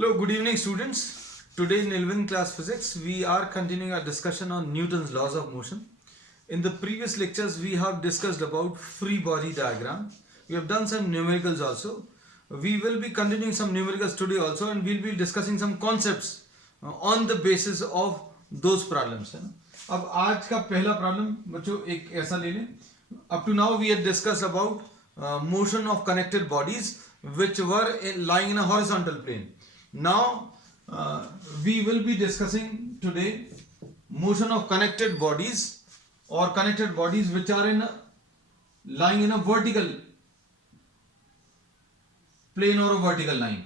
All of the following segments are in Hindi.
Hello, good evening students. Today in 11th class physics, we are continuing our discussion on Newton's laws of motion. In the previous lectures, we have discussed about free body diagram. We have done some numericals also. We will be continuing some numericals today also, and we'll be discussing some concepts on the basis of those problems. है ना? अब आज का पहला प्रॉब्लम बच्चों एक ऐसा ले लें. Up to now we had discussed about motion of connected bodies which were lying in a horizontal plane. Now we will be discussing today motion of connected bodies or connected bodies which are lying in a vertical plane or a vertical line.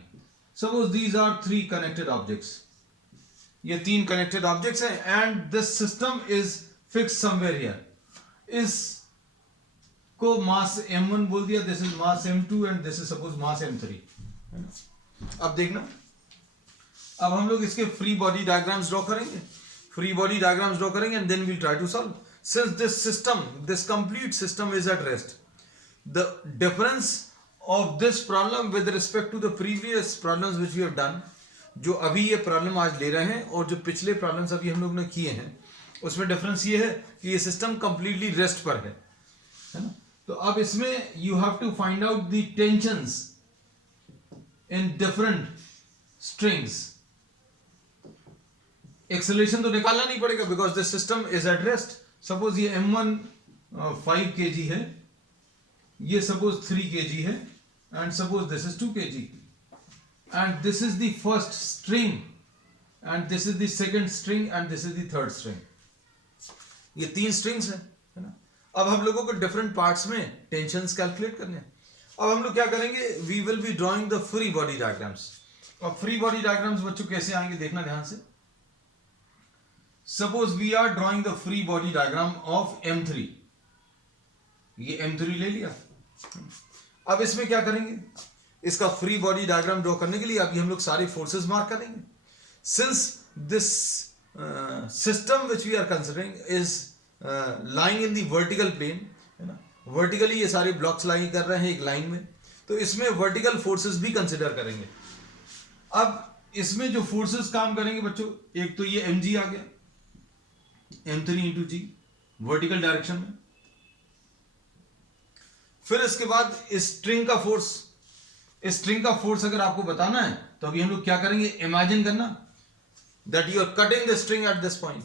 Suppose these are three connected objects. ये तीन connected objects हैं and this system is fixed somewhere here. इस को मास m1 बोल दिया, this is mass m2 and this is suppose mass m3. अब देखना, अब हम लोग इसके free body diagrams draw करेंगे, and then we'll try to solve. Since this system, this complete system is at rest, the difference of this problem with respect to the previous problems which we have done, जो अभी ये प्रॉब्लम आज ले रहे हैं और जो पिछले प्रॉब्लम्स अभी हम लोग ने किए हैं, उसमें डिफरेंस ये है कि ये सिस्टम कंप्लीटली रेस्ट पर है ना. तो अब इसमें you have to find out the tensions in different strings. Acceleration तो निकालना नहीं पड़ेगा because this system is at rest. Suppose ये m1 5 kg है, ये सपोज 3 kg है, and suppose this is 2 kg. And this is the first string, and this is the second string, and this is the third string. ये तीन strings हैं, है ना. अब हम लोगों को different parts में tensions calculate करने हैं. अब हम लोग क्या करेंगे? We will be drawing the free body diagrams. अब free body diagrams बच्चों कैसे आएंगे देखना ध्यान से. Suppose we are drawing the free body diagram of M3. ये M3 ले लिया. अब इसमें क्या करेंगे? इसका फ्री बॉडी डायग्राम ड्रॉ करने के लिए अभी हम लोग सारे फोर्सेस मार्क करेंगे. Since this system which we are considering is lying in the vertical plane, है ना. वर्टिकली ये सारे ब्लॉक्स लाइन कर रहे हैं एक लाइन में, तो इसमें वर्टिकल फोर्सेस भी कंसिडर करेंगे. अब इसमें जो फोर्सेस काम करेंगे बच्चों, एक तो ये mg आ गया, m3 इंटू जी वर्टिकल डायरेक्शन में. फिर इसके बाद स्ट्रिंग का फोर्स, स्ट्रिंग का फोर्स अगर आपको बताना है तो अभी हम लोग क्या करेंगे? इमेजिन करना that you are cutting the string at this point.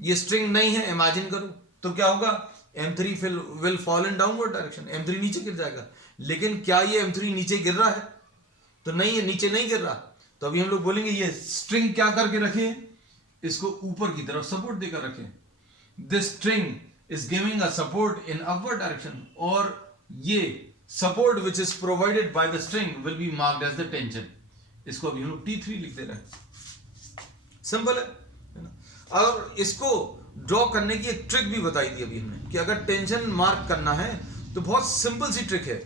ये स्ट्रिंग नहीं है, इमेजिन करो तो क्या होगा? m3 will fall in downward direction, m3 नीचे गिर जाएगा. लेकिन क्या ये m3 नीचे गिर रहा है? तो नहीं है, नीचे नहीं गिर रहा. तो अभी हम लोग बोलेंगे ये स्ट्रिंग क्या करके रखे, इसको ऊपर की तरफ सपोर्ट देकर रखे. This string is giving a support in upward direction, और ये support which is provided by the string will be marked as the tension. इसको अभी हम लोग T3 लिख दे रहे हैं. सिंपल है ना. और इसको ड्रॉ करने की एक ट्रिक भी बताई थी अभी हमने कि अगर टेंशन मार्क करना है तो बहुत सिंपल सी ट्रिक है.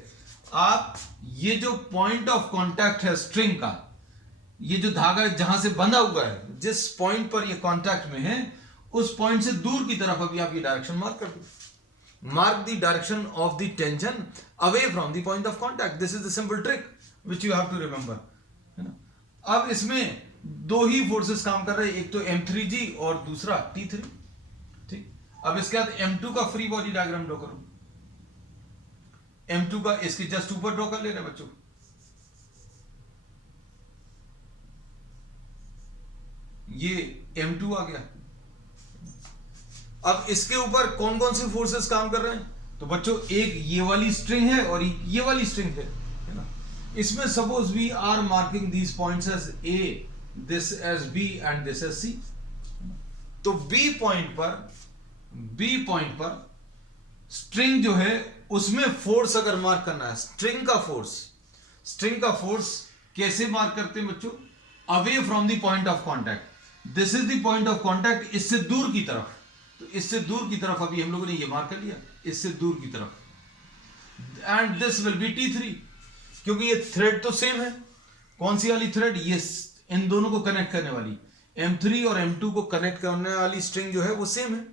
आप ये जो पॉइंट ऑफ कांटेक्ट है स्ट्रिंग का, ये जो धागा जहां से बंधा हुआ है, जिस पॉइंट पर ये कांटेक्ट में है, उस पॉइंट से दूर की तरफ अभी आप ये डायरेक्शन मार्क कर दो. Mark the direction of the tension away from the point of contact. This is the simple trick which you have to remember, है ना. अब इसमें दो ही फोर्सेस काम कर रहे हैं, एक तो m3g और दूसरा T3. ठीक. अब इसके बाद m2 का फ्री बॉडी डायग्राम ड्रॉ करो. m2 का इसके जस्ट ऊपर ड्रॉ कर ले रहे बच्चों. ये m2 आ गया. अब इसके ऊपर कौन कौन से फोर्सेस काम कर रहे हैं? तो बच्चों एक ये वाली स्ट्रिंग है और ये वाली स्ट्रिंग है ना. इसमें suppose we are marking these points as A, this as B and this as C. तो B पॉइंट पर स्ट्रिंग जो है उसमें फोर्स अगर मार्क करना है, स्ट्रिंग का फोर्स कैसे मार्क करते हैं बच्चों? Away from the point of contact. This is the point of contact, इससे दूर की तरफ. तो इससे दूर की तरफ अभी हम लोगों ने ये मार्क कर लिया, इससे दूर की तरफ. And this will be T3, क्योंकि ये थ्रेड तो सेम है. कौन सी वाली थ्रेड? ये इन दोनों को कनेक्ट करने वाली m3 और m2 को कनेक्ट करने वाली स्ट्रिंग जो है वो सेम है.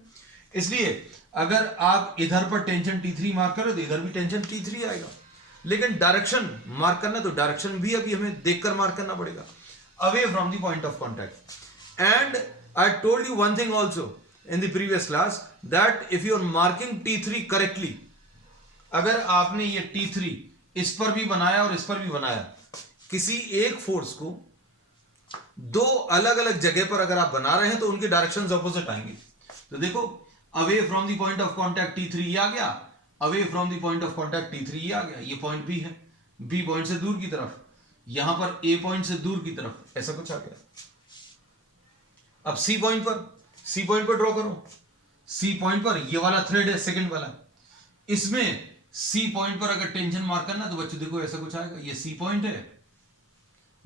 इसलिए अगर आप इधर पर टेंशन T3 मार्क करो तो इधर भी टेंशन T3 आएगा. लेकिन डायरेक्शन मार्क करना, तो डायरेक्शन भी अभी हमें देखकर मार्क करना पड़ेगा, away from the point of contact. And I told you one thing also in the previous class, that if you are marking T3 correctly, अगर आपने ये T3 इस पर भी बनाया और इस पर भी बनाया, किसी एक फोर्स को दो अलग अलग जगह पर अगर आप बना रहे हैं तो उनके डायरेक्शंस ऑपोजिट आएंगे। तो देखो, away from the point of contact T3 ये आ गया, away from the point of contact T3 ये आ गया, ये पॉइंट B है, B पॉइंट से दूर की तरफ, यहां पर A पॉइंट से दूर की तरफ, ऐसा कुछ आ गया। अब C पॉइंट पर ड्रॉ करो, C पॉइंट पर ये वाला थ्रेड है, सेकंड वाला, इसमें C पॉइंट पर अगर टेंशन मार्क करना तो बच्चों देखो ऐसा कुछ आएगा, ये C पॉइंट है,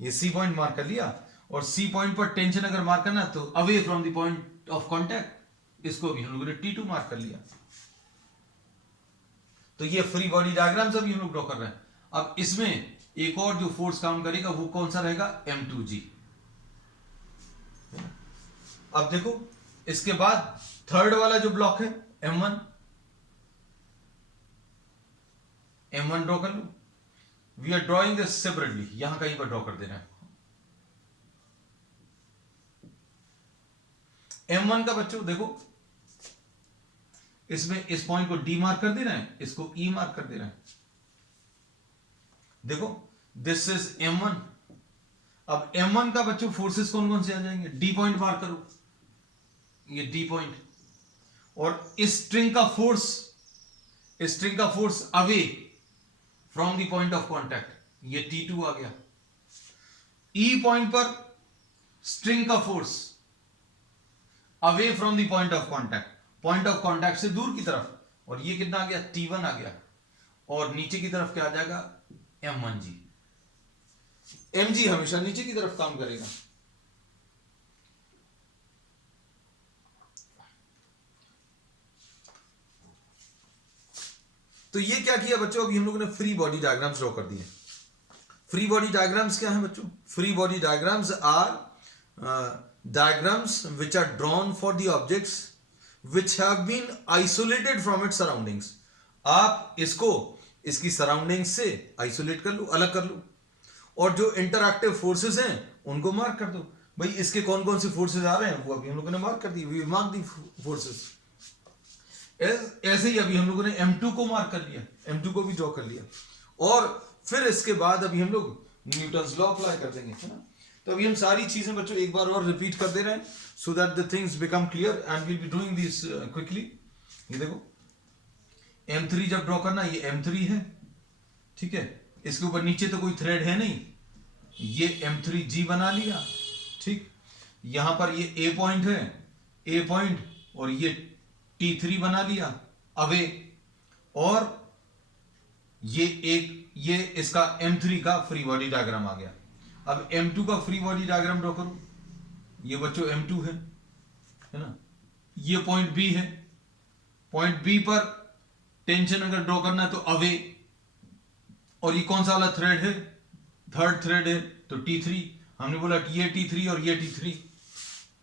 ये C पॉइंट मार्क कर लिया, और C पॉइंट पर टेंशन अगर मार्क करना तो away from the point of contact, इसको भी हम लोगों ने T2 मार्क कर लिया। तो ये फ्री बॉडी डायग्राम्स अभी हम लोग ड्रॉ कर रहे हैं। अब इसमें एक और जो फोर्स काम करेगा वो कौन सा रहेगा, M2G। अब देखो, इसके बाद थर्ड वाला जो ब्लॉक है M1 ड्रॉ कर लो। We are drawing this separately, यहां कहीं पर ड्रॉ कर देना है। M1 का बच्चों देखो, इसमें इस पॉइंट को D मार्क कर देना है, इसको E मार्क कर देना है। देखो, दिस इज M1। अब M1 का बच्चों फोर्सेस कौन कौन से आ जाएंगे, D पॉइंट मार्क करो, ये D पॉइंट, और इस स्ट्रिंग का force away from the point of contact, ये T2 आ गया। E पॉइंट पर स्ट्रिंग का force away from the point of contact से दूर की तरफ, और ये कितना आ गया, T1 आ गया, और नीचे की तरफ क्या आ जाएगा, M1G। mg हमेशा नीचे की तरफ काम करेगा। तो ये क्या किया बच्चों, अभी हम लोगों ने फ्री बॉडी डायग्राम्स ड्रॉ कर दिए। फ्री बॉडी डायग्राम्स क्या है बच्चों, free body diagrams are diagrams which are drawn for the objects which have been isolated from its surroundings। आप इसको इसकी सराउंडिंग से आइसोलेट कर लो, अलग कर लो, और जो इंटरएक्टिव फोर्सेस हैं उनको मार्क कर दो। भाई इसके कौन कौन से फोर्सेस आ रहे हैं वो अभी हम लोगों ने मार्क कर दिए, वी मार्क दी फोर्सेस। ऐसे ही अभी हम लोगों ने M2 को मार्क कर लिया, M2 को भी ड्रॉ कर लिया, और फिर इसके बाद अभी हम लोग न्यूटन्स लॉ अप्लाई कर देंगे, है ना। तो अभी हम सारी चीजें बच्चों एक बार और रिपीट कर दे रहे हैं, so that the things become clear and will be doing this quickly. ये देखो, M3 जब ड्रॉ करना, ये M3 है, ठीक है, इसके ऊपर नीचे तो कोई थ्रेड है नहीं, ये M3G बना लिया, ठीक। यहां पर ये A पॉइंट है, A पॉइंट, और ये T3 बना लिया अवे, और ये इसका M3 का फ्री बॉडी डायग्राम आ गया। अब M2 का फ्री बॉडी डायग्राम ड्रॉ करो, ये बच्चों M2 है ना, ये पॉइंट B है, पॉइंट B पर टेंशन अगर ड्रॉ करना है तो अवे, और ये कौन सा वाला थ्रेड है, थर्ड थ्रेड है, तो T3। हमने बोला ये T3 और ये T3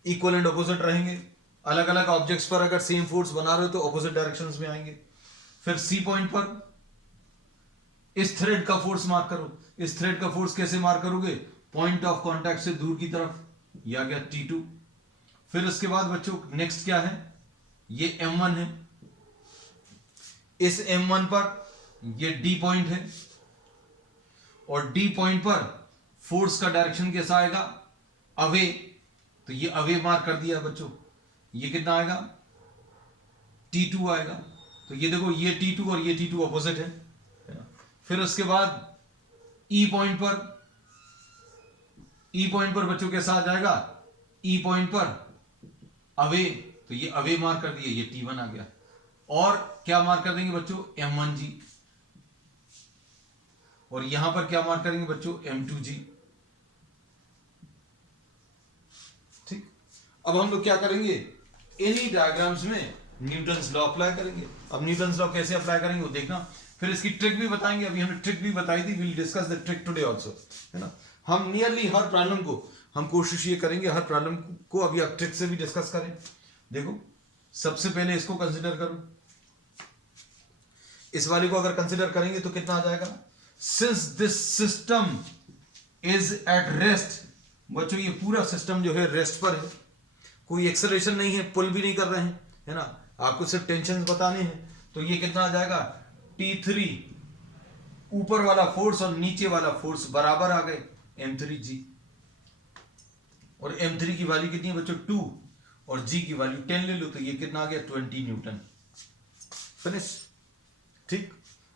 इक्वल एंड ऑपोजिट रहेंगे। अलग अलग ऑब्जेक्ट्स पर अगर सेम फोर्स बना रहे हो तो ऑपोजिट डायरेक्शंस में आएंगे। फिर C पॉइंट पर इस थ्रेड का फोर्स मार्क करो। इस थ्रेड का फोर्स कैसे मार्क करोगे, पॉइंट ऑफ कांटेक्ट से दूर की तरफ, ये आ गया T2। फिर उसके बाद बच्चों नेक्स्ट क्या है, ये M1 है, इस M1 पर ये D पॉइंट है, और D पॉइंट पर फोर्स का डायरेक्शन कैसा आएगा, अवे, तो ये अवे मार्क कर दिया बच्चों। ये कितना आएगा, T2 आएगा। तो ये देखो, ये T2 और ये T2 ऑपोजिट है। फिर उसके बाद E पॉइंट पर बच्चों कैसा आ जाएगा, E पॉइंट पर अवे, तो ये अवे मार्क कर दिया, ये T1 आ गया। और क्या मार्क कर देंगे बच्चों, M1G, और यहां पर क्या मार्क करेंगे बच्चों, M2G, ठीक। अब हम लोग क्या करेंगे, इन्हीं डायग्राम्स में न्यूटन्स लॉ अप्लाई करेंगे। अब न्यूटन्स लॉ कैसे अप्लाई करेंगे वो देखना, फिर इसकी ट्रिक भी बताएंगे। अभी हमने ट्रिक भी बताई थी, will discuss the trick today also, है ना। हम नियरली हर प्रॉब्लम को हम कोशिश ये करेंगे, हर प्रॉब्लम को अभी आप ट्रिक से भी डिस्कस करें। देखो, सबसे पहले इसको कंसिडर करो, इस वाले को अगर कंसिडर करेंगे तो कितना आ जाएगा, since this system is at rest, बच्चों ये पूरा सिस्टम जो है रेस्ट पर है, कोई एक्सेलरेशन नहीं है, पुल भी नहीं कर रहे हैं, है ना, आपको सिर्फ टेंशन बताने हैं। तो ये कितना आ जाएगा, T3 ऊपर वाला फोर्स और नीचे वाला फोर्स बराबर आ गए M3G, और M3 की वैल्यू कितनी है बच्चों 2 और G की वैल्यू 10 ले लो, तो ये कितना आ गया 20 न्यूटन। फिनिश। ठीक,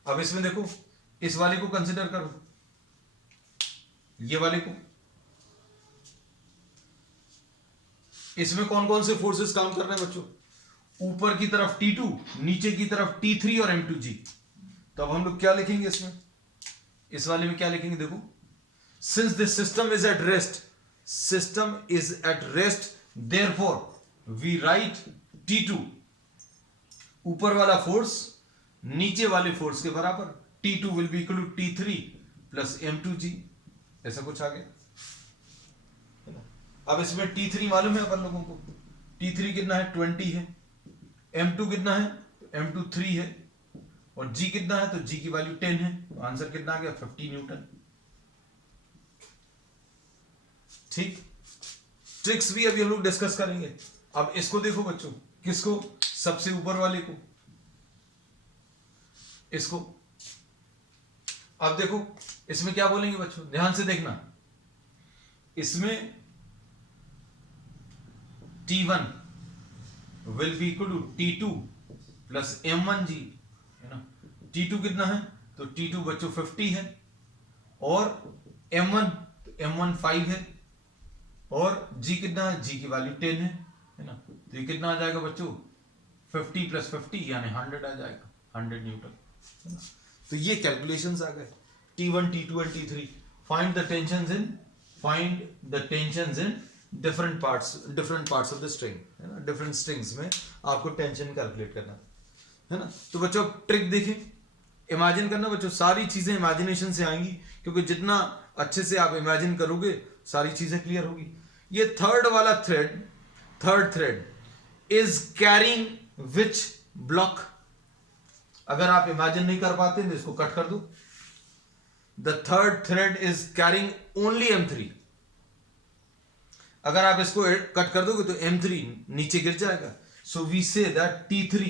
अब इसमें देखो, इस वाले को कंसिडर करो, ये वाले को, इसमें कौन कौन से फोर्सेस काम कर रहे हैं बच्चों, ऊपर की तरफ T2, नीचे की तरफ T3 और M2G। तो अब हम लोग क्या लिखेंगे इसमें, इस वाले में क्या लिखेंगे, देखो, since this system is at rest, system is at rest, therefore we write T2 ऊपर वाला फोर्स नीचे वाले फोर्स के बराबर, T2 will be equal to T3 plus M2G, ऐसा कुछ आ गया। अब इसमें T3 मालूम है अपन लोगों को, T3 कितना है 20 है, M2 कितना है, M2 3 है, और G कितना है, तो G की वैल्यू 10 है, तो आंसर कितना आ गया 50 न्यूटन। ठीक, ट्रिक्स भी अभी हम लोग डिस्कस करेंगे। अब इसको देखो बच्चों, किसको, सबसे ऊपर वाले को, इसको। अब देखो इसमें क्या बोलेंगे बच्चों, ध्यान से देखना, इसमें T1 will be equal to T2 plus M1G, है ना, T2 कितना है, तो T2 बच्चों 50 है, और M1 तो M1 5 है, और G कितना है, G की वैल्यू 10 है ना, तो ये कितना आ जाएगा बच्चों 50 प्लस 50 यानी 100 आ जाएगा, 100 न्यूटन, है ना। तो ये कैलकुलेशंस आ गए, T1, T2 and T3। Find the tensions in different parts of the string, है ना, डिफरेंट स्ट्रिंग्स में आपको टेंशन कैलकुलेट करना है ना। तो बच्चों ट्रिक देखें, इमेजिन करना बच्चों, सारी चीजें इमेजिनेशन से आएंगी, क्योंकि जितना अच्छे से आप इमेजिन करोगे सारी चीजें क्लियर होगी। ये third thread is carrying which block, अगर आप इमेजिन नहीं कर पाते तो इसको कट कर दो। The third thread is carrying only M3, अगर आप इसको कट कर दोगे तो M3 नीचे गिर जाएगा, so we say that T3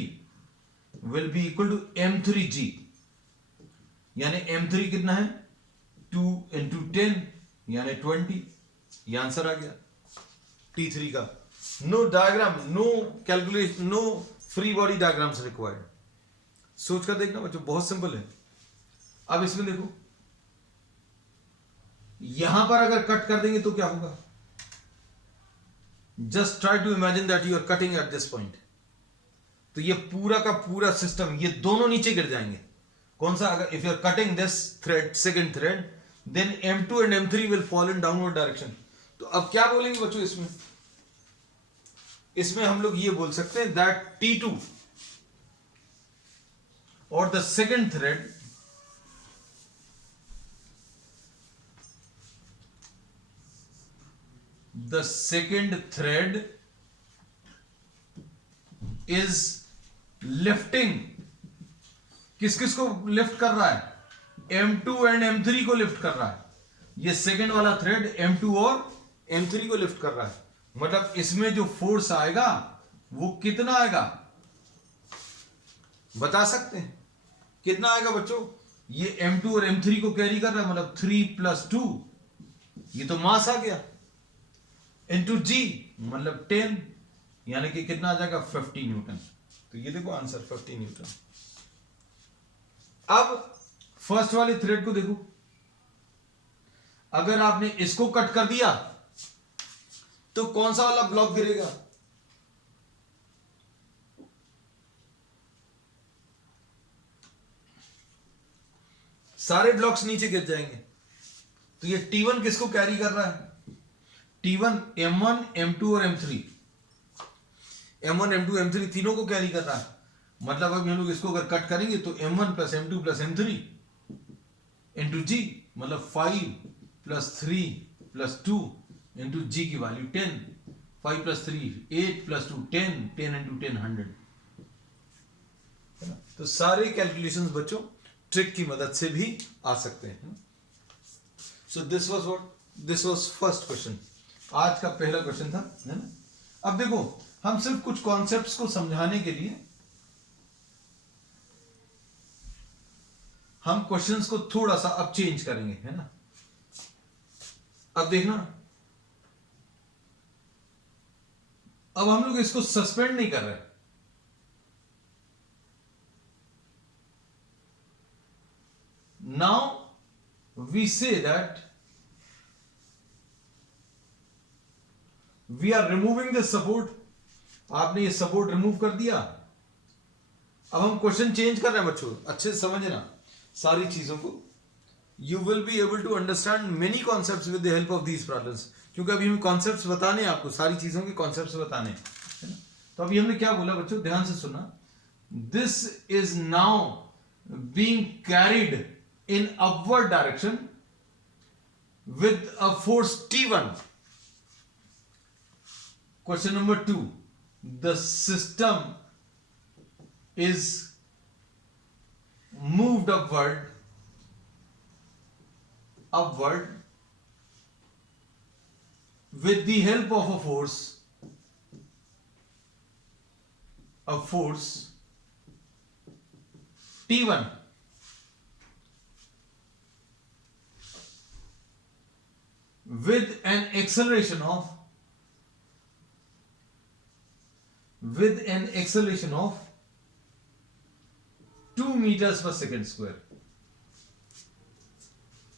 will be equal to M3G, यानी M3 कितना है 2 into 10 यानी 20, ये आंसर आ गया T3 का। No diagram, no calculation, no free body diagrams required. सोच कर देखना बच्चों, बहुत सिंपल है। अब इसमें देखो, यहां पर अगर कट कर देंगे तो क्या होगा, just try to imagine that you are cutting at this point, तो ये पूरा का पूरा सिस्टम, ये दोनों नीचे गिर जाएंगे। कौन सा, अगर if you are cutting this thread, second thread, then M2 and M3 will fall in downward direction. तो अब क्या बोलेंगे बच्चों इसमें हम लोग ये बोल सकते हैं दैट T2 और the second thread is lifting, किस किस को लिफ्ट कर रहा है, M2 एंड M3 को लिफ्ट कर रहा है। ये सेकंड वाला थ्रेड M2 और M3 को लिफ्ट कर रहा है, मतलब इसमें जो फोर्स आएगा वो कितना आएगा, बता सकते हैं कितना आएगा बच्चों। ये M2 और M3 को कैरी कर रहा है, मतलब 3 + 2, ये तो मास आ गया, इंटू G मतलब 10, यानी कि कितना आ जाएगा 50 न्यूटन। तो ये देखो आंसर 50 न्यूटन। अब फर्स्ट वाले थ्रेड को देखो, अगर आपने इसको कट कर दिया तो कौन सा वाला ब्लॉक गिरेगा, सारे ब्लॉक्स नीचे गिर जाएंगे। तो ये T1 किसको कैरी कर रहा है, T1 M1 M2 और M3, M1 M2 M3 तीनों को कैरी कर रहा है। मतलब अब हम लोग इसको अगर कट करेंगे तो M1 + M2 + M3 into G, मतलब 5 + 3 + 2 इंटू G की वैल्यू 10, 5 + 3 8 + 2 10, 10 × 10 100। तो सारे कैलकुलेशंस बच्चों ट्रिक की मदद से भी आ सकते हैं। So this was first question, आज का पहला क्वेश्चन था, है ना। अब देखो, हम सिर्फ कुछ कॉन्सेप्ट्स को समझाने के लिए हम क्वेश्चंस को थोड़ा सा अब चेंज करेंगे, है ना। अब देखना, अब हम लोग इसको सस्पेंड नहीं कर रहे, now we say that we are removing this support. आपने ये सपोर्ट रिमूव कर दिया, अब हम क्वेश्चन चेंज कर रहे हैं बच्चों, अच्छे से समझना सारी चीजों को। You will be able to understand many concepts with the help of these problems, क्योंकि अभी हम कॉन्सेप्ट्स बताने हैं आपको, सारी चीजों के कॉन्सेप्ट्स बताने हैं, है ना। तो अभी हमने क्या बोला बच्चों, ध्यान से सुनना। This is now being carried in upward direction with a force T1. Question number 2, the system is moved upward with the help of a force T1 with an acceleration of 2 meters per second square,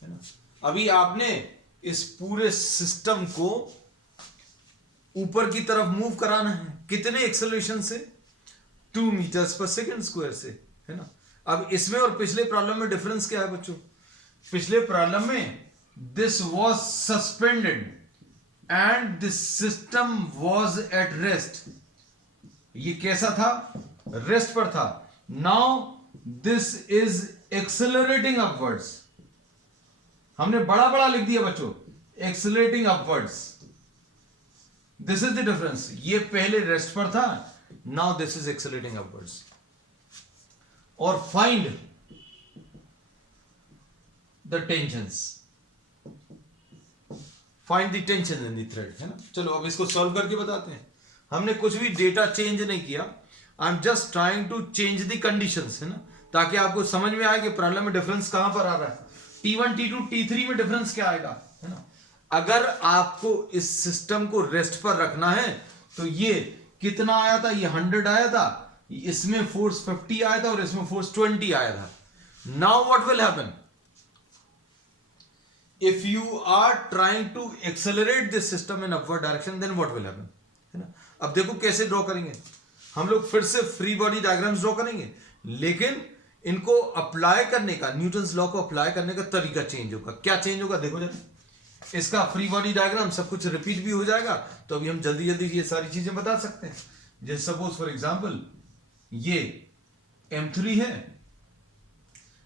है ना। अभी आपने इस पूरे सिस्टम को ऊपर की तरफ मूव कराना है, कितने एक्सेलरेशन से, 2 meters per second square से, है ना। अब इसमें और पिछले प्रॉब्लम में डिफरेंस क्या है बच्चों, पिछले प्रॉब्लम में this was suspended and this system was at rest, ये कैसा था, रेस्ट पर था। Now this is accelerating upwards, हमने बड़ा बड़ा लिख दिया बच्चों, accelerating upwards, this is the difference. ये पहले रेस्ट पर था, now this is accelerating upwards. और find the tensions, find the tension in the thread, है ना। चलो अब इसको सॉल्व करके बताते हैं। हमने कुछ भी डेटा चेंज नहीं किया, I am just trying to change the conditions, है ना, ताकि आपको समझ में आए कि प्रॉब्लम में डिफरेंस कहां पर आ रहा है, T1 T2 T3 में डिफरेंस क्या आएगा, है ना। अगर आपको इस सिस्टम को रेस्ट पर रखना है तो ये कितना आया था, ये 100 आया था, इसमें फोर्स 50 आया था और इसमें फोर्स 20 आया था। Now what will happen if you are trying to accelerate this system in upward direction, then what will happen, है ना। अब देखो कैसे ड्रॉ करेंगे हम लोग, फिर से फ्री बॉडी डायग्राम्स ड्रॉ करेंगे, लेकिन इनको अप्लाई करने का, न्यूटन्स लॉ को अप्लाई करने का तरीका चेंज होगा। क्या चेंज होगा देखो जरा, इसका फ्री बॉडी डायग्राम सब कुछ रिपीट भी हो जाएगा, तो अभी हम जल्दी जल्दी ये सारी चीजें बता सकते हैं। जैसे सपोज फॉर एग्जांपल ये M3 है,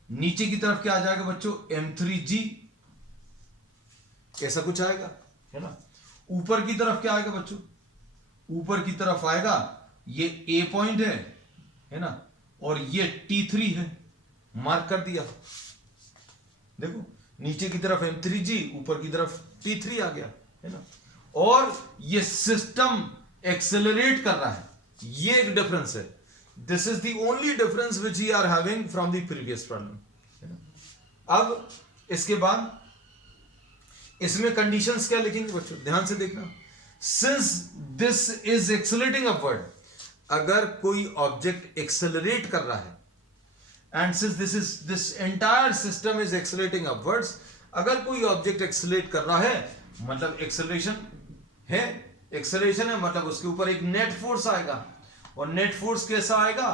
नीचे की तरफ क्या आ जाएगा बच्चों, M3G, ऐसा कुछ आएगा, है ना। ऊपर की तरफ क्या आएगा बच्चों, ऊपर की तरफ आएगा ये A पॉइंट है ना, और ये T3 है, मार्क कर दिया। देखो नीचे की तरफ M3G, ऊपर की तरफ T3 आ गया, है ना। और ये सिस्टम एक्सेलरेट कर रहा है, ये एक डिफरेंस है। This is the only difference which we are having from the previous problem. अब इसके बाद इसमें कंडीशंस क्या लिखेंगे बच्चों, ध्यान से देखना। Since this is accelerating upward, अगर कोई ऑब्जेक्ट एक्सेलरेट कर रहा है, and since this entire system is accelerating upwards, अगर कोई ऑब्जेक्ट एक्सेलरेट कर रहा है मतलब एक्सेलरेशन है, मतलब उसके ऊपर एक नेट फोर्स आएगा, और नेट फोर्स कैसा आएगा,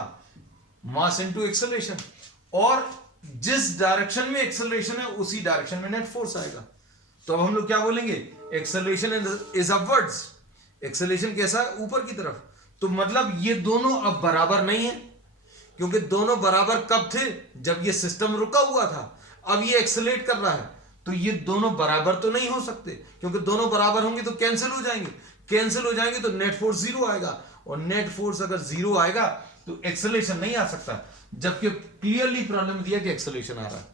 मास इनटू एक्सेलरेशन, और जिस डायरेक्शन में एक्सेलरेशन है उसी डायरेक्शन में नेट फोर्स आएगा। तो अब हम लोग क्या बोलेंगे, एक्सेलरेशन इज अपवर्ड्स, एक्सेलरेशन कैसा है, ऊपर की तरफ। तो मतलब ये दोनों अब बराबर नहीं है, क्योंकि दोनों बराबर कब थे, जब ये सिस्टम रुका हुआ था। अब ये एक्सेलरेट कर रहा है, तो ये दोनों बराबर तो नहीं हो सकते, क्योंकि दोनों बराबर होंगे तो कैंसिल हो जाएंगे, तो नेट फोर्स 0 आएगा, और नेट फोर्स अगर 0 आएगा तो एक्सेलरेशन नहीं आ सकता। जबकि क्लियरली प्रॉब्लम दिया कि एक्सेलरेशन आ रहा है।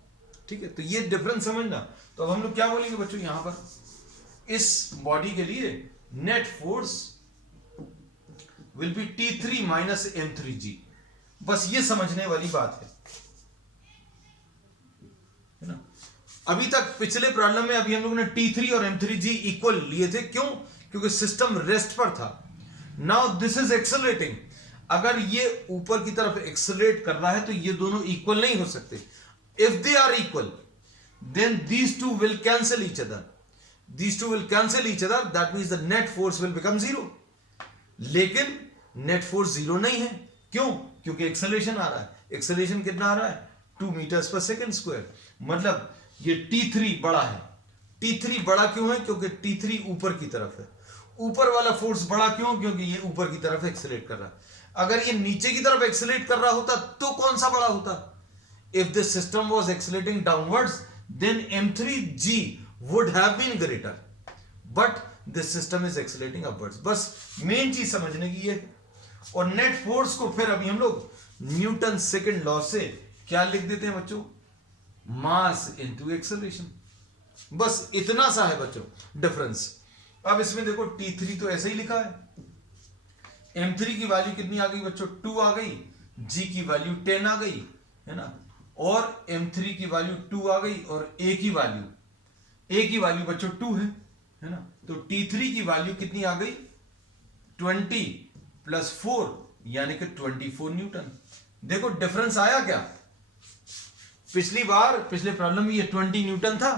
ठीक है, तो ये डिफरेंस समझना। तो अब हम लोग क्या बोलेंगे बच्चों, यहां पर इस बॉडी के लिए net force will B T3 minus M3G। बस ये समझने वाली बात है ना। अभी तक पिछले प्रॉब्लम में अभी हम लोगों ने T3 और M3G इक्वल लिए थे, क्यों? क्योंकि सिस्टम रेस्ट पर था। Now this is accelerating. अगर ये ऊपर की तरफ एक्सेलरेट कर रहा है तो ये दोनों इक्वल नहीं हो सकते। If they are equal then these two will cancel each other, these two will cancel each other, that means the net force will become zero. लेकिन नेट फोर्स जीरो नहीं है, क्यों? क्योंकि एक्सेलरेशन आ रहा है। एक्सेलरेशन कितना आ रहा है? 2 मीटर्स पर सेकेंड स्क्वायर। मतलब ये T3 बड़ा है। T3 बड़ा क्यों है? क्योंकि T3 ऊपर की तरफ है। ऊपर वाला फोर्स बड़ा क्यों? क्योंकि ये ऊपर की तरफ एक्सेलरेट कर रहा है। अगर ये नीचे की तरफ एक्सेलरेट कर रहा होता तो कौन सा बड़ा होता? If the system was accelerating downwards, then M3G would have been greater. But this system is accelerating upwards. बस मेन चीज समझने की ये। और नेट फोर्स को फिर अभी हम लोग न्यूटन सेकंड लॉ से क्या लिख देते हैं बच्चों? Mass into acceleration. बस इतना सा है बच्चों डिफरेंस। अब इसमें देखो T3 तो ऐसे ही लिखा है, M3 की वैल्यू कितनी आ गई बच्चों? 2 आ गई, G की वैल्यू 10 आ गई, है ना, और M3 की वैल्यू 2 आ गई, और A की वैल्यू बच्चों 2 है ना। तो T3 की वैल्यू कितनी आ गई? 20 प्लस 4 यानी कि 24 न्यूटन। देखो डिफरेंस आया क्या? पिछले प्रॉब्लम में ये 20 न्यूटन था।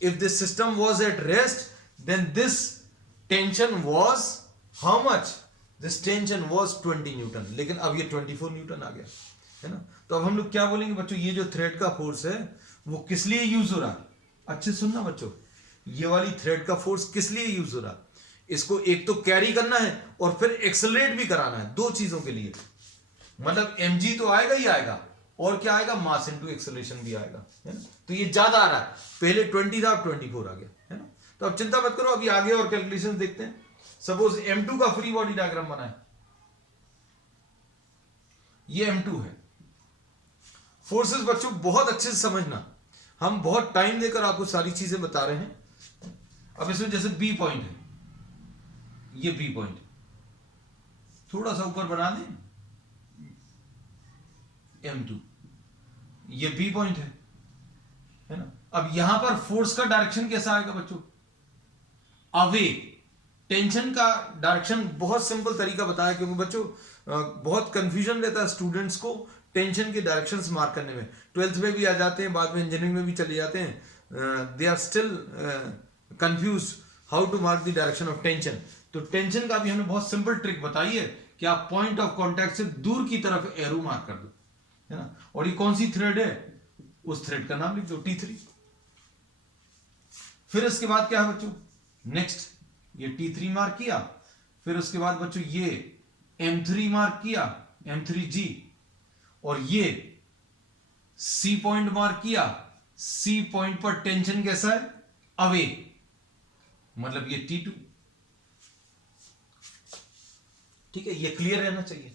If this system was at rest then this tension was how much? This tension was 20 newton, लेकिन अब ये 24 न्यूटन आ गया, है ना। तो अब हम लोग क्या बोलेंगे बच्चों? ये जो थ्रेड का फोर्स है वो किस लिए यूज हो रहा है? अच्छे सुनना बच्चों, ये वाली थ्रेड का फोर्स किस लिए यूज हो रहा है? इसको एक तो कैरी करना है और फिर एक्सेलरेट भी कराना है, दो चीजों के लिए। मतलब mg तो आएगा ही आएगा, और क्या आएगा? मास इनटू एक्सेलरेशन भी आएगा, है ना। तो ये ज्यादा आ रहा है, पहले 20 था, अब 24 आ गया, है ना। तो अब चिंता मत करो, अभी आगे और कैलकुलेशन देखते हैं। सपोज M2 का फ्री बॉडी डायग्राम बना है, ये M2 है। फोर्सेस बच्चों बहुत अच्छे से समझना, हम बहुत टाइम देकर आपको सारी चीजें बता रहे हैं। अब इसमें जैसे बी पॉइंट है, ये बी पॉइंट थोड़ा सा ऊपर बना दें, M2 ये बी पॉइंट है ना। अब यहां पर फोर्स का डायरेक्शन कैसा आएगा बच्चों? अवे। टेंशन का डायरेक्शन बहुत सिंपल तरीका बताया, क्योंकि बच्चों बहुत कंफ्यूजन रहता है स्टूडेंट्स को टेंशन के डायरेक्शंस मार्क करने में। 12th में भी आ जाते हैं, बाद में इंजीनियरिंग में भी चले जाते हैं। They are still confuse how to mark the direction of tension. तो टेंशन का भी हमने बहुत सिंपल ट्रिक बताई है कि आप पॉइंट ऑफ कॉन्टैक्ट से दूर की तरफ एरो मार्क कर दो, है ना। और ये कौन सी थ्रेड है? उस थ्रेड का नाम लिख दो, T3। फिर इसके बाद क्या है बच्चों? नेक्स्ट ये T3 मार्क किया, फिर उसके बाद बच्चों ये M3 मार्क किया, M3G, और ये C पॉइंट मार्क किया। C पॉइंट पर टेंशन कैसा है? अवे, मतलब ये T2। ठीक है, ये क्लियर रहना चाहिए।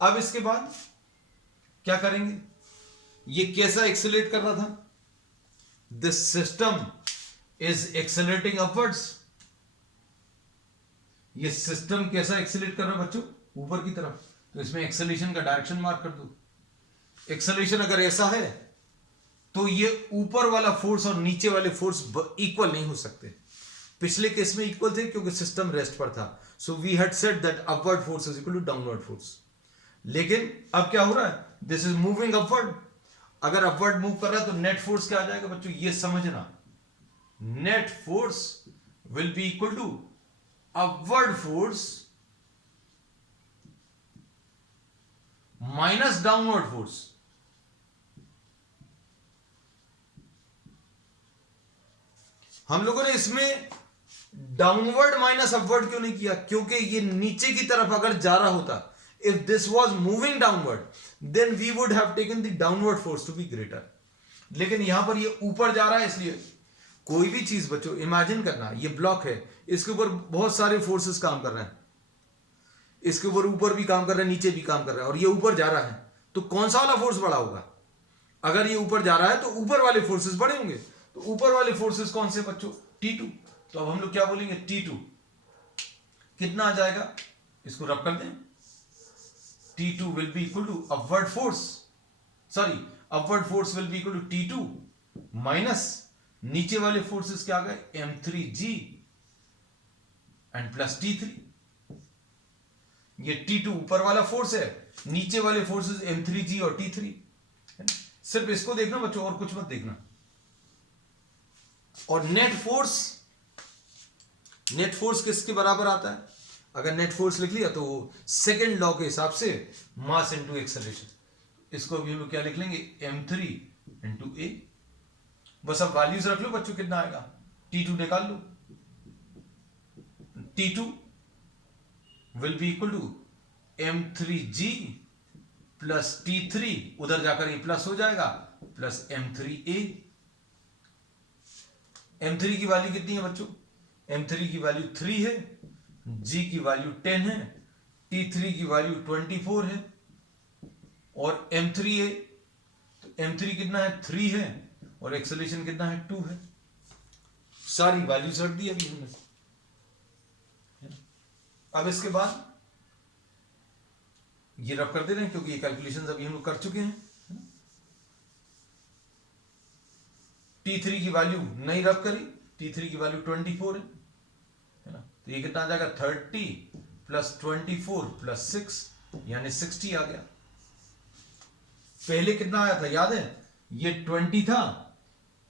अब इसके बाद क्या करेंगे? ये कैसा एक्सेलरेट कर रहा था? This system is accelerating upwards. ये सिस्टम कैसा एक्सेलरेट कर रहा है बच्चों? ऊपर की तरफ। तो इसमें एक्सेलरेशन का डायरेक्शन मार्क कर दो। एक्सेलरेशन अगर ऐसा है तो ये ऊपर वाला फोर्स और नीचे वाले फोर्स इक्वल नहीं हो सकते। पिछले केस में इक्वल थे क्योंकि सिस्टम रेस्ट पर था। So we had said that upward force is equal to downward force. लेकिन अब क्या हो रहा है? This is moving upward. अगर अपवर्ड मूव कर रहा है तो नेट फोर्स क्या आ जाएगा बच्चों? ये समझना, net force will be equal to upward force minus downward force. हम लोगों ने इसमें डाउनवर्ड माइनस अपवर्ड क्यों नहीं किया? क्योंकि ये नीचे की तरफ अगर जा रहा होता, if this was moving downward, then we would have taken the downward force to be greater. लेकिन यहां पर ये ऊपर जा रहा है, इसलिए कोई भी चीज बच्चों इमेजिन करना, ये ब्लॉक है, इसके ऊपर बहुत सारे फोर्सेस काम कर रहे हैं, इसके ऊपर भी काम कर रहे हैं, नीचे भी काम कर रहे हैं, और ये ऊपर जा रहा है। तो कौन सा वाला फोर्स बड़ा होगा? अगर ये ऊपर जा रहा है तो ऊपर वाले फोर्सेस बड़े होंगे। तो ऊपर वाले फोर्सेस कौन से बच्चों? T2। तो अब हम लोग क्या बोलेंगे? T2 कितना आ जाएगा? इसको रब कर दें। T2 will be equal to upward force, sorry upward force will be equal to T2 minus नीचे वाले फोर्सेस क्या आ गए? M3G and plus T3। ये T2 ऊपर वाला फोर्स है, नीचे वाले फोर्सेस M3G और T3। सिर्फ इसको देखना बच्चों, और कुछ मत देखना। और नेट फोर्स किसके बराबर आता है? अगर नेट फोर्स लिख लिया तो सेकंड लॉ के हिसाब से मास इनटू एक्सेलरेशन। इसको भी हम लोग क्या लिख लेंगे? M3 इंटू ए। बस अब वैल्यूज रख लो बच्चों, कितना आएगा? T2 निकाल लो। T2 will be equal to M3G plus T3, उधर जाकर ये प्लस हो जाएगा, प्लस M3A। M3 की वैल्यू कितनी है बच्चों? M3 की वैल्यू 3 है, G की वैल्यू 10 है, T3 की वैल्यू 24 है, और M3A, तो M3 कितना है? 3 है, और एक्सेलरेशन कितना है? 2 है। सारी वैल्यूज रख दी अभी हमने। अब इसके बाद ये रब कर दे रहे हैं, क्योंकि ये कैलकुलेशंस अभी हम लोग कर चुके हैं। T3 की वैल्यू नहीं रब करी, T3 की वैल्यू 24 है ना? तो ये कितना आ जाएगा? 30 प्लस 24 प्लस 6 यानी 60 आ गया। पहले कितना आया था याद है? ये 20 था,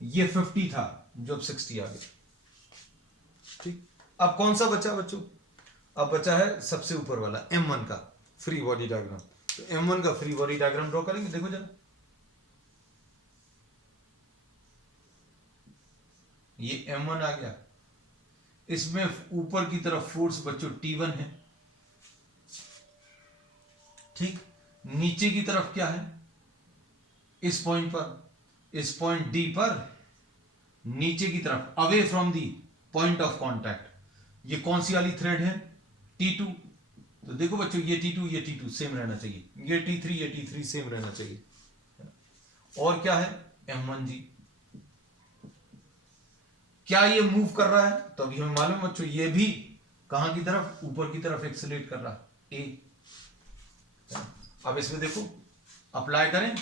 ये 50 था, जो अब 60 आ गया। ठीक, अब कौन सा बचा बच्चों? अब बचा है सबसे ऊपर वाला M1 का फ्री बॉडी डायग्राम। तो M1 का फ्री बॉडी डायग्राम ड्रॉ करेंगे, देखो जरा। ये M1 आ गया, इसमें ऊपर की तरफ फोर्स बच्चों T1 है। ठीक, नीचे की तरफ क्या है? इस पॉइंट पर, इस पॉइंट D पर नीचे की तरफ away from the point of contact, ये कौन सी वाली थ्रेड है? T2। तो देखो बच्चों, ये T2 सेम रहना चाहिए, ये T3 सेम रहना चाहिए। और क्या है? M1G। क्या ये मूव कर रहा है? तो अभी हमें मालूम बच्चों, ये भी कहां की तरफ? ऊपर की तरफ एक्सेलरेट कर रहा है, A। अब इसमें देखो, अप्लाई करें,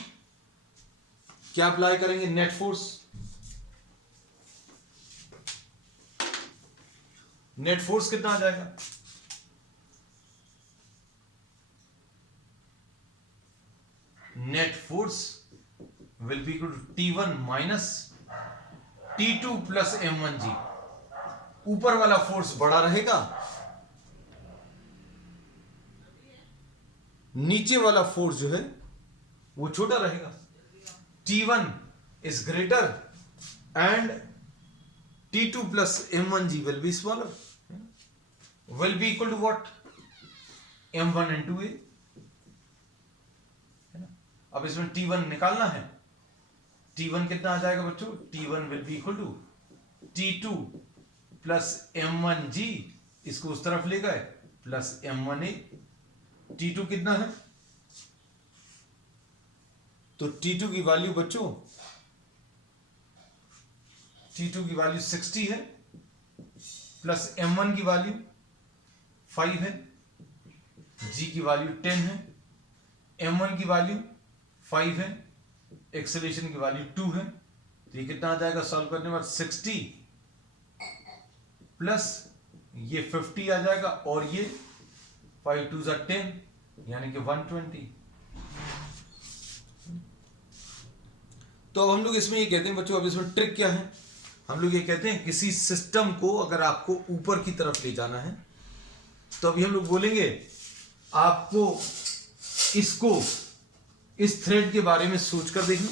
क्या अप्लाई करेंगे? Net force. नेट फोर्स कितना आ जाएगा? Net force will be equal to T1 minus T2 plus M1G। ऊपर वाला फोर्स बड़ा रहेगा, नीचे वाला फोर्स जो है वो छोटा रहेगा। T1 is greater and T2 plus M1G will be smaller, will be equal to what? M1 into A। अब इसमें T1 निकालना है। T1 कितना आ जाएगा बच्चों? T1 will be equal to T2 plus M1G, इसको उस तरफ ले गए, प्लस M1A। T2 कितना है? तो T2 की वैल्यू बच्चों, T2 की वैल्यू 60 है, प्लस M1 की वैल्यू 5 है, G की वैल्यू 10 है, M1 की वैल्यू 5 है, एक्सेलरेशन की वैल्यू 2 है। तो ये कितना आ जाएगा सॉल्व करने बाद? 60 प्लस ये 50 आ जाएगा, और ये 5 2 10 यानी कि 120। तो अब हम लोग इसमें ये कहते हैं बच्चों, अब इसमें ट्रिक क्या है? हम लोग ये कहते हैं किसी सिस्टम को अगर आपको ऊपर की तरफ ले जाना है, तो अभी हम लोग बोलेंगे आपको इसको, इस थ्रेड के बारे में सोचकर देखना।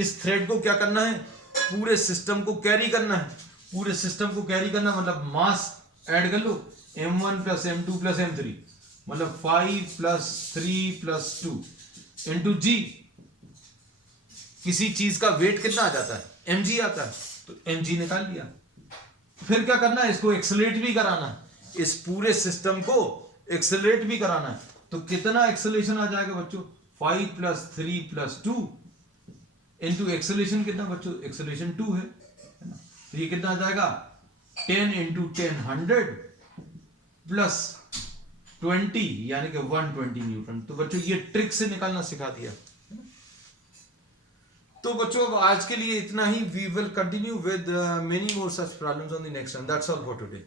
इस थ्रेड को क्या करना है? पूरे सिस्टम को कैरी करना है। पूरे सिस्टम को कैरी करना मतलब मास ऐड कर लो, M1 plus M2 plus M3 मतलब 5 प्लस 3 प्लस 2 इंटू G। किसी चीज का वेट कितना आ जाता है? mg आता है, तो mg निकाल लिया। फिर क्या करना है? इसको एक्सेलरेट भी कराना है, इस पूरे सिस्टम को एक्सेलरेट भी कराना है। तो कितना एक्सेलरेशन आ जाएगा बच्चों? 5 प्लस 3 प्लस 2 इंटू एक्सेलरेशन कितना बच्चों, एक्सेलरेशन 2 है ना, तो ये कितना आ जाएगा 10 इंटू 10 100 प्लस 20 यानी कि 120 न्यूटन। तो बच्चों ये ट्रिक से निकालना सिखा दिया। तो बच्चों आज के लिए इतना ही। We will continue with many more such problems on the next one. That's all for today.